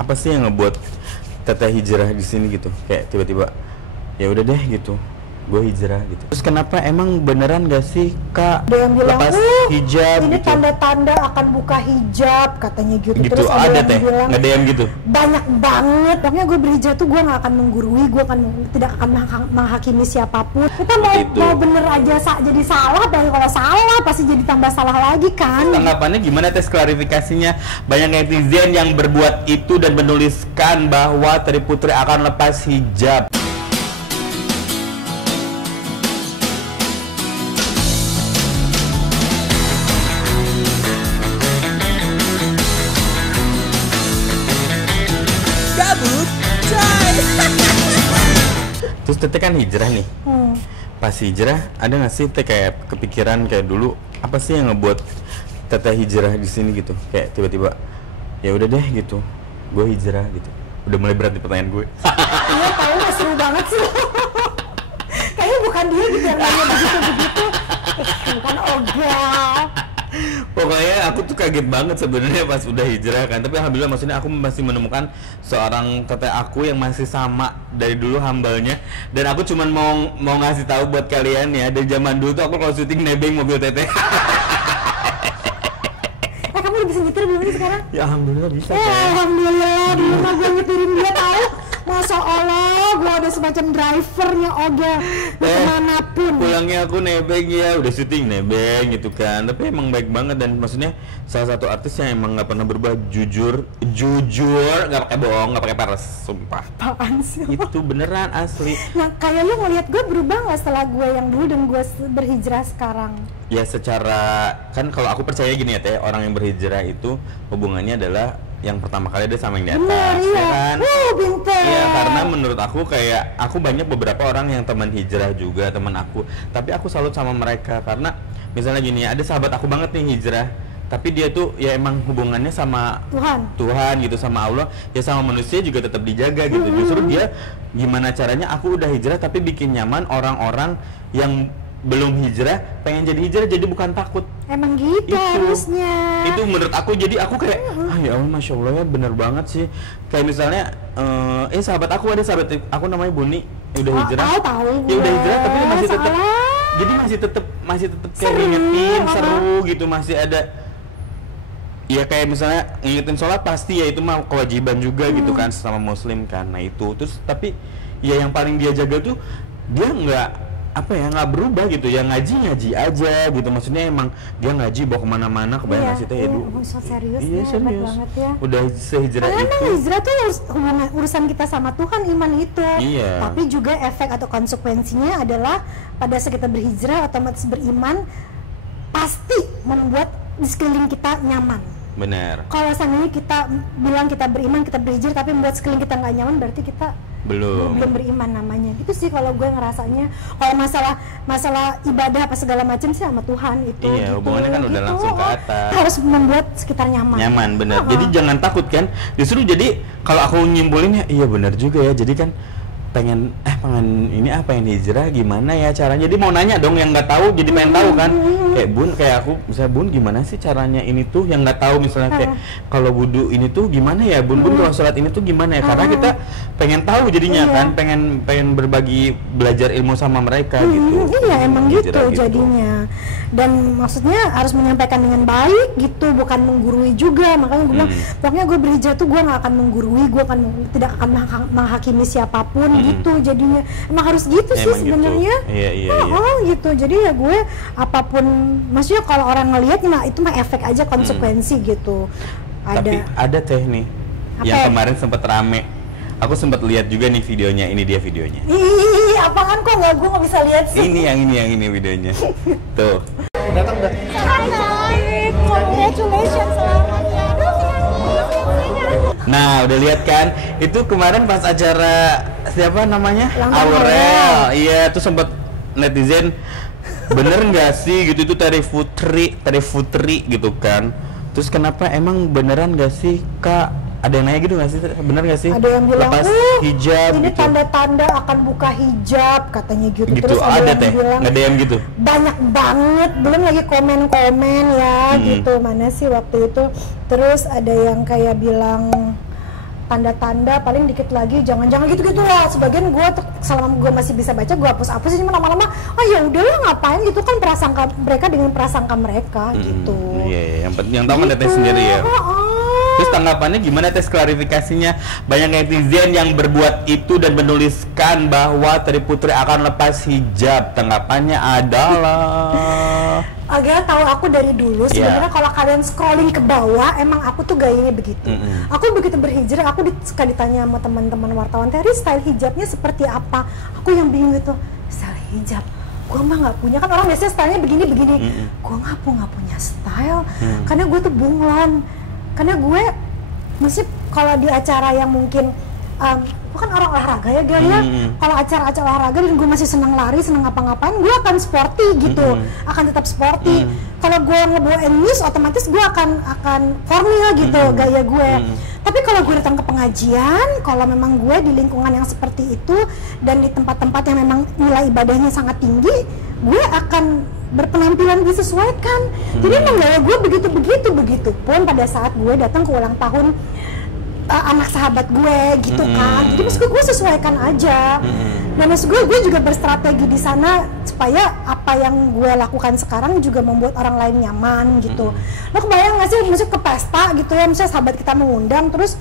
apa sih yang ngebuat teteh hijrah di sini gitu? Kayak tiba-tiba ya udah deh gitu, gue hijrah gitu. Terus kenapa emang beneran gak sih Kak Ada yang bilang, lepas hijab ini gitu? tanda-tanda akan buka hijab katanya gitu. Gitu Terus ada ada yang teh, bilang nge-DM gitu. banyak banget. Pokoknya gue berhijrah tuh gue nggak akan menggurui, gue tidak akan menghakimi siapapun. Kita mau bener aja jadi salah, dan kalau salah pasti jadi tambah salah lagi kan. Tanggapannya gimana tes klarifikasinya? Banyak netizen yang berbuat itu dan menuliskan bahwa Terry Putri akan lepas hijab. Terus teteh kan hijrah nih. Pas hijrah ada nggak sih teh kayak kepikiran kayak dulu apa sih yang ngebuat teteh hijrah di sini gitu? Kayak tiba-tiba ya udah deh gitu, gue hijrah gitu. Udah mulai berat di pertanyaan gue. Iya tahu, nggak seru banget sih. Kayaknya bukan dia gitu yang nanya begitu-begitu. Bukan Oga. Pokoknya aku tuh kaget banget sebenarnya pas udah hijrah kan. Tapi alhamdulillah maksudnya aku masih menemukan seorang teteh aku yang masih sama dari dulu humble-nya. Dan aku cuman mau ngasih tahu buat kalian ya, dari zaman dulu tuh aku kalau syuting nebeng mobil teteh. Kamu udah bisa nyetir belum nih sekarang? Ya alhamdulillah bisa. Alhamdulillah, di rumah gue nyetirin dia tahu. Masya Allah, gue ada semacam drivernya Oga kemanapun. Pulangnya aku nebeng ya, udah syuting nebeng gitu kan. Tapi emang baik banget dan maksudnya salah satu artis yang emang nggak pernah berubah, jujur, nggak pakai bohong, nggak pakai peres, sumpah. Apaan sih? Itu beneran asli. Nah, kayak lu ngeliat gue berubah nggak setelah gue yang dulu dan gue berhijrah sekarang? Ya secara kan kalau aku percaya gini ya teh, orang yang berhijrah itu hubungannya adalah yang pertama kali ada sama yang di atas, iya. ya kan? Pinter. Iya, karena menurut aku kayak aku banyak beberapa orang yang teman hijrah juga teman aku, tapi aku salut sama mereka karena misalnya gini, ada sahabat aku banget nih hijrah, tapi dia tuh ya emang hubungannya sama Tuhan gitu, sama Allah, ya sama manusia juga tetap dijaga gitu. Justru dia gimana caranya aku udah hijrah tapi bikin nyaman orang-orang yang belum hijrah pengen jadi hijrah, jadi bukan takut. Emang gitu harusnya. Itu menurut aku, jadi aku kayak ya Allah, Masya Allah ya, bener banget sih. Kayak misalnya sahabat aku, ada sahabat aku namanya Buni, udah hijrah. Ya udah hijrah tapi masih tetap, jadi masih tetap kayak ngingetin, seru gitu, masih ada. Ya kayak misalnya ngingetin sholat pasti ya itu mah kewajiban juga gitu kan, sama muslim kan. Nah itu terus, tapi ya yang paling dia jaga tuh dia nggak berubah gitu ya, ngaji aja gitu. Maksudnya emang dia ngaji bawa kemana-mana, kebayang nggak sih teh Edu? Serius iya, ya, serius banget ya. Udah sehijrah itu. Karena hijrah tuh urusan kita sama Tuhan, iman itu. Iya. Tapi juga efek atau konsekuensinya adalah pada saat kita berhijrah otomatis beriman pasti membuat di sekeliling kita nyaman. Benar. Kalau seandainya kita bilang kita beriman, kita berhijrah tapi membuat sekeliling kita nggak nyaman, berarti kita belum beriman namanya. Itu sih kalau gue ngerasanya. Kalau masalah ibadah apa segala macam sih sama Tuhan itu. Iya, gitu, hubungannya kan udah langsung ke atas. Harus membuat sekitar nyaman. Nyaman, benar. Jadi jangan takut kan. Justru jadi kalau aku nyimpulin ya, iya benar juga ya. Jadi kan pengen ini apa yang hijrah gimana ya caranya, jadi mau nanya dong yang nggak tahu, jadi pengen tahu kan. Kayak Bun, kayak aku misalnya, Bun gimana sih caranya ini tuh, yang nggak tahu misalnya kayak kalau wudu ini tuh gimana ya Bun, kalau sholat ini tuh gimana ya, karena kita pengen tahu jadinya kan, pengen berbagi, belajar ilmu sama mereka gitu. Iya emang gitu jadinya. Dan maksudnya harus menyampaikan dengan baik gitu, bukan menggurui juga. Makanya gue bilang pokoknya gue berhijrah tuh gue nggak akan menggurui, gue tidak akan menghakimi siapapun gitu. Jadinya emang harus gitu sih sebenarnya. Iya. Gitu. Jadi ya gue apapun, maksudnya kalau orang ngelihat nah itu mah efek aja, konsekuensi gitu. Tapi ada teh nih yang kemarin sempat rame. Aku sempat lihat juga nih videonya, ini dia videonya. Apaan kok gue nggak bisa lihat sih? Yang ini videonya. Tuh. Datang udah. Hai, congratulations, selamat ya. Nah, udah lihat kan? Itu kemarin pas acara siapa namanya? Aurel. Iya, tuh sempat netizen bener nggak sih gitu, itu Terry Putri gitu kan. Terus kenapa emang beneran nggak sih Kak? Ada yang nanya gitu nggak sih, bener nggak sih? Ada yang bilang lepas hijab ini gitu. Tanda-tanda akan buka hijab katanya gitu. Gitu. Terus ada yang teh bilang nge-DM gitu. banyak banget, belum lagi komen-komen ya gitu. Mana sih waktu itu. Terus ada yang kayak bilang tanda-tanda paling dikit lagi jangan gitu-gitu lah. Sebagian gue selama gue masih bisa baca gue hapus cuma lama-lama ya udahlah ngapain gitu kan prasangka mereka dengan prasangka mereka gitu. Iya, yang tahu kan teteh sendiri ya. Terus tanggapannya gimana, tes klarifikasinya? Banyak netizen yang berbuat itu dan menuliskan bahwa Terry Putri akan lepas hijab. Tanggapannya adalah agak tahu aku dari dulu sebenarnya kalau kalian scrolling ke bawah emang aku tuh gayanya begitu. Aku begitu berhijrah aku suka ditanya sama teman-teman wartawan, Terry style hijabnya seperti apa? Aku yang bingung gitu, style hijab gue mah nggak punya, kan orang biasanya stylenya begini. Gue nggak punya style karena gue tuh bunglon. Karena gue masih kalau di acara yang mungkin bukan orang olahraga ya dia kalau acara-acara olahraga dan gue masih senang lari, senang ngapa-ngapain, gue akan sporty gitu, akan tetap sporty. Kalau gue ngebawa news otomatis gue akan formal gitu gaya gue. Tapi kalau gue datang ke pengajian, kalau memang gue di lingkungan yang seperti itu dan di tempat-tempat yang memang nilai ibadahnya sangat tinggi, gue akan berpenampilan disesuaikan. Jadi emang gaya gue begitu pun pada saat gue datang ke ulang tahun anak sahabat gue gitu kan. Jadi maksud gue sesuaikan aja. Dan maksud gue juga berstrategi di sana supaya apa yang gue lakukan sekarang juga membuat orang lain nyaman gitu. Lo kebayang nggak sih maksud ke pesta gitu ya, misalnya sahabat kita mengundang terus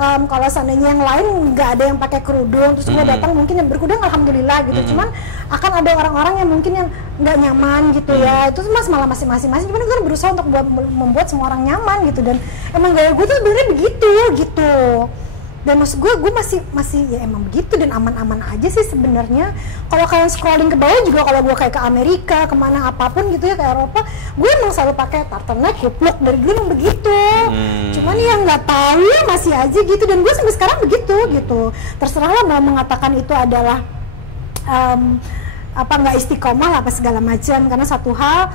kalau seandainya yang lain nggak ada yang pakai kerudung terus gue datang mungkin yang berkerudung alhamdulillah gitu, cuman akan ada orang-orang yang mungkin yang nggak nyaman gitu ya, itu malah masing-masing cuman gue berusaha untuk membuat semua orang nyaman gitu. Dan emang gaya gue tuh sebenarnya begitu gitu. Dan maksud gue masih ya emang begitu dan aman-aman aja sih sebenarnya. Kalau kalian scrolling ke bawah juga, kalau gue kayak ke Amerika kemana apapun gitu ya, ke Eropa, gue emang selalu pakai turtleneck, kupluk, dari dulu emang begitu. Cuman ya nggak tahu ya masih aja gitu, dan gue sampai sekarang begitu gitu. Terserahlah mau mengatakan itu adalah nggak istiqomah lah apa segala macam, karena satu hal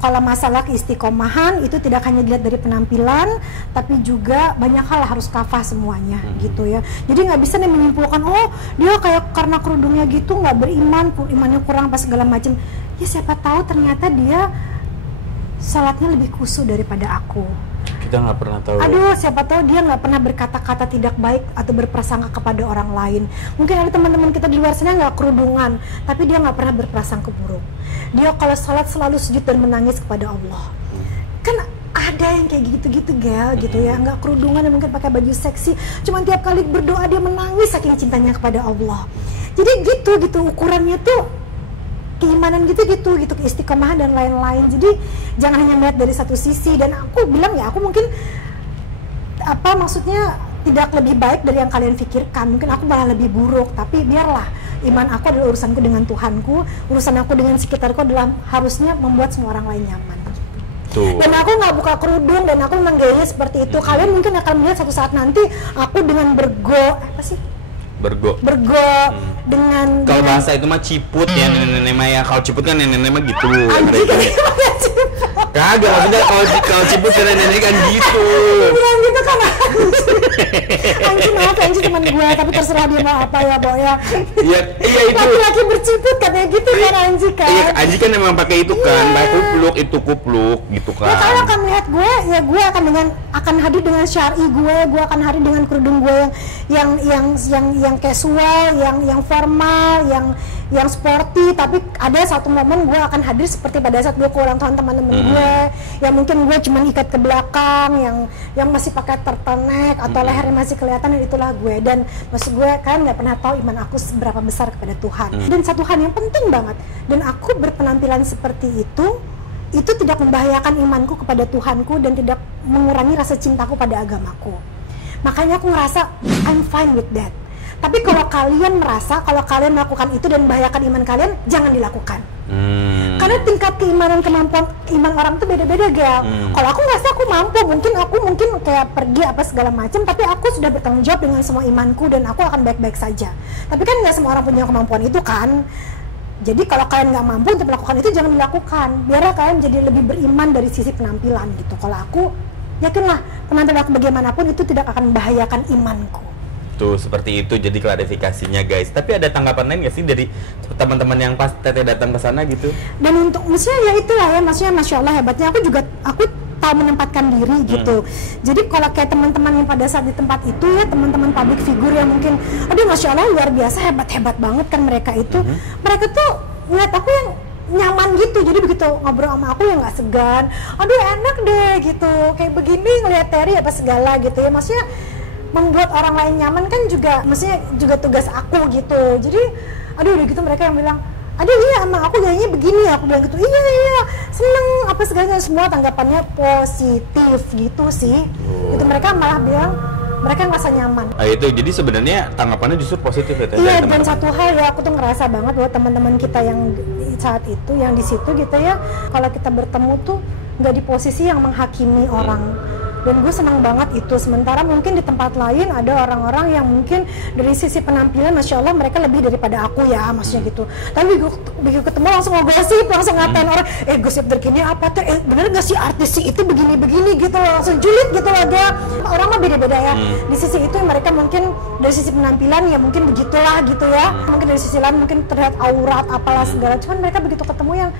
kalau masalah keistiqomahan itu tidak hanya dilihat dari penampilan, tapi juga banyak hal harus kafah semuanya gitu ya. Jadi nggak bisa nih menyimpulkan oh dia kayak karena kerudungnya gitu nggak beriman, imannya kurang apa segala macam. Ya siapa tahu ternyata dia salatnya lebih khusyuk daripada aku. Kita nggak pernah tahu. Aduh, siapa tahu dia nggak pernah berkata-kata tidak baik atau berprasangka kepada orang lain. Mungkin ada teman-teman kita di luar sana nggak kerudungan, tapi dia nggak pernah berprasangka buruk. Dia kalau salat selalu sujud dan menangis kepada Allah. Kan ada yang kayak gitu-gitu gitu ya, nggak kerudungan dan mungkin pakai baju seksi, cuman tiap kali berdoa dia menangis saking cintanya kepada Allah. Jadi gitu ukurannya tuh keimanan gitu keistiqomahan dan lain-lain. Jadi jangan hanya melihat dari satu sisi. Dan aku bilang ya, aku mungkin maksudnya tidak lebih baik dari yang kalian pikirkan, mungkin aku malah lebih buruk, tapi biarlah, iman aku adalah urusanku dengan Tuhanku, urusan aku dengan sekitarku adalah harusnya membuat semua orang lain nyaman. Tuh. Dan aku nggak buka kerudung dan aku memang gayanya seperti itu. Kalian mungkin akan melihat suatu saat nanti aku dengan bergo dengan kalau bahasa itu mah ciput ya, nenek-nenek mah ya. Kalau ciput kan nenek-nenek mah gitu. Kagak, maksudnya kalau ciput kan nenek kan gitu. Bilang gitu kan Anji maaf ya, Anji teman gue, tapi terserah dia mau apa ya, Bo ya. Iya itu. Laki-laki berciput katanya gitu kan Anji kan. Iya, Anji kan emang pakai itu kan, pakai kupluk gitu kan. Ya kalau akan melihat gue, ya gue akan hadir dengan syar'i gue akan hadir dengan kerudung gue yang casual, yang formal, yang sporty, tapi ada satu momen gue akan hadir seperti pada saat gue ke ulang tahun teman-teman gue, yang mungkin gue cuma ikat ke belakang, yang masih pakai turtleneck atau lehernya masih kelihatan, dan itulah gue. Dan maksud gue kan nggak pernah tahu iman aku seberapa besar kepada Tuhan. Dan satu hal yang penting banget, dan aku berpenampilan seperti itu tidak membahayakan imanku kepada Tuhanku dan tidak mengurangi rasa cintaku pada agamaku. Makanya aku ngerasa I'm fine with that. Tapi kalau kalian merasa kalau kalian melakukan itu dan membahayakan iman kalian, jangan dilakukan. Karena tingkat keimanan, kemampuan iman orang itu beda-beda, Gel. Kalau aku ngerasa aku mampu, mungkin kayak pergi apa segala macam, tapi aku sudah bertanggung jawab dengan semua imanku dan aku akan baik-baik saja. Tapi kan nggak semua orang punya kemampuan itu kan. Jadi kalau kalian nggak mampu untuk melakukan itu, jangan dilakukan. Biarlah kalian jadi lebih beriman dari sisi penampilan gitu. Kalau aku, yakinlah penampilan aku bagaimanapun itu tidak akan membahayakan imanku. Tuh, seperti itu jadi klarifikasinya guys. Tapi ada tanggapan lain nggak sih dari teman-teman yang pas Teteh datang ke sana gitu? Dan untuk maksudnya ya itulah ya, maksudnya Masya Allah hebatnya. Aku tahu menempatkan diri gitu. Jadi kalau kayak teman-teman yang pada saat di tempat itu ya, teman-teman public figure yang mungkin aduh Masya Allah luar biasa hebat-hebat banget kan mereka itu, mereka tuh ngeliat aku yang nyaman gitu, jadi begitu ngobrol sama aku ya nggak segan, aduh enak deh gitu, kayak begini ngeliat Terry apa segala gitu ya, maksudnya membuat orang lain nyaman kan juga, maksudnya juga tugas aku gitu. Jadi aduh udah gitu mereka yang bilang, aduh iya emang aku gayanya begini, aku bilang gitu, iya seneng apa segalanya, semua tanggapannya positif gitu sih. Itu mereka malah bilang mereka ngerasa nyaman. Itu jadi sebenarnya tanggapannya justru positif ya. Iya, dan satu hal ya aku tuh ngerasa banget buat teman-teman kita yang saat itu yang di situ gitu ya, kalau kita bertemu tuh nggak di posisi yang menghakimi orang. Dan gue senang banget itu. Sementara mungkin di tempat lain ada orang-orang yang mungkin dari sisi penampilan Masya Allah mereka lebih daripada aku ya, maksudnya gitu. Tapi begitu ketemu langsung ngegosip, langsung ngatain orang, gosip terkini apa tuh, bener gak sih artis sih itu begini-begini gitu, langsung julid gitu loh dia. Orang mah beda-beda ya. Di sisi itu mereka mungkin dari sisi penampilan ya mungkin begitulah gitu ya. Mungkin dari sisi lain mungkin terlihat aurat apalah segala. Cuman mereka begitu ketemu yang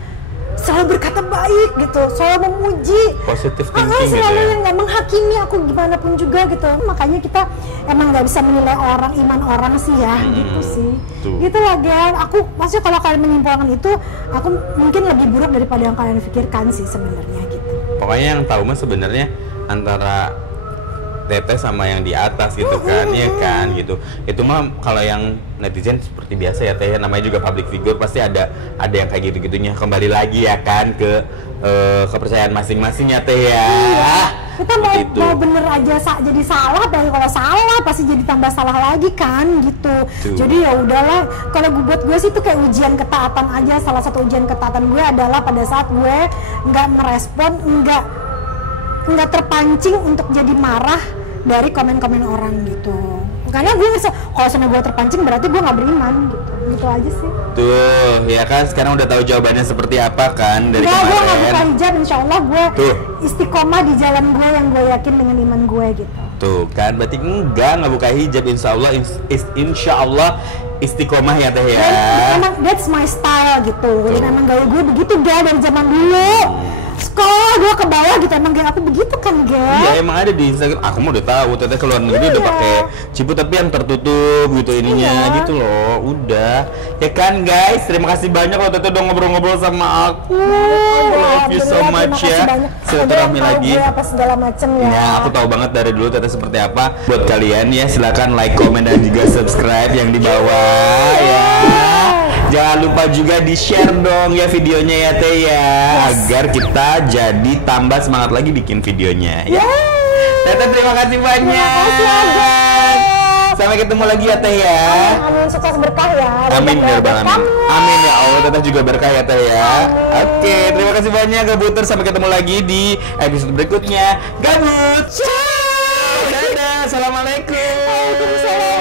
selalu berkata baik gitu, selalu memuji, positive thinking selalu gitu ya. yang nggak menghakimi aku gimana pun juga gitu. Makanya kita emang nggak bisa menilai orang, iman orang sih ya, gitu sih. Gitu lah Gel. Aku maksudnya kalau kalian menyimpulkan itu, aku mungkin lebih buruk daripada yang kalian pikirkan sih sebenarnya gitu. Pokoknya yang tahu mah sebenarnya antara Teteh sama yang di atas gitu kan, ya kan gitu. Itu mah kalau yang netizen seperti biasa ya Teh, namanya juga public figure pasti ada yang kayak gitu-gitunya. Kembali lagi ya kan ke kepercayaan masing-masing ya Teh ya. Kita mau bener aja jadi salah, dan kalau salah pasti jadi tambah salah lagi kan gitu. Jadi ya udahlah, kalau buat gue sih itu kayak ujian ketaatan aja. Salah satu ujian ketaatan gue adalah pada saat gue nggak merespon, nggak terpancing untuk jadi marah dari komen-komen orang gitu. Karena gue ngerasa kalau sama gue terpancing berarti gue nggak beriman gitu aja sih. Tuh ya kan, sekarang udah tahu jawabannya seperti apa kan dari kemarin. Gue nggak buka hijab, insya Allah gue istiqomah di jalan gue yang gue yakin dengan iman gue gitu. Tuh kan, berarti nggak buka hijab, insya Allah istiqomah ya Teh ya. Emang that's my style gitu. Jadi emang gaya gue begitu Gel dari zaman dulu. Sekolah gue ke bawah gitu, emang gaya aku begitu kan Gel. Iya emang ada di Instagram. Aku mau udah tahu Teteh keluar negeri udah pakai cipu tapi yang tertutup gitu ininya gitu loh. Udah ya kan guys, terima kasih banyak loh Teteh udah ngobrol-ngobrol sama aku. Love you so much ya. Silaturahmi lagi. Apa segala macam ya. Nah, aku tahu banget dari dulu Teteh seperti apa. Buat kalian ya silakan like, komen dan juga subscribe yang di bawah ya. Jangan lupa juga di-share dong ya videonya ya Teh ya, agar kita jadi tambah semangat lagi bikin videonya ya. Teteh terima kasih banyak. Sampai ketemu lagi ya Teh ya. Amin, sukses berkah ya. Amin ya Bang. Amin ya Allah, Teteh juga berkah ya Teh ya. Oke, terima kasih banyak Gabuter, sampai ketemu lagi di episode berikutnya. Gabut. Ciao. Dadah. Assalamualaikum.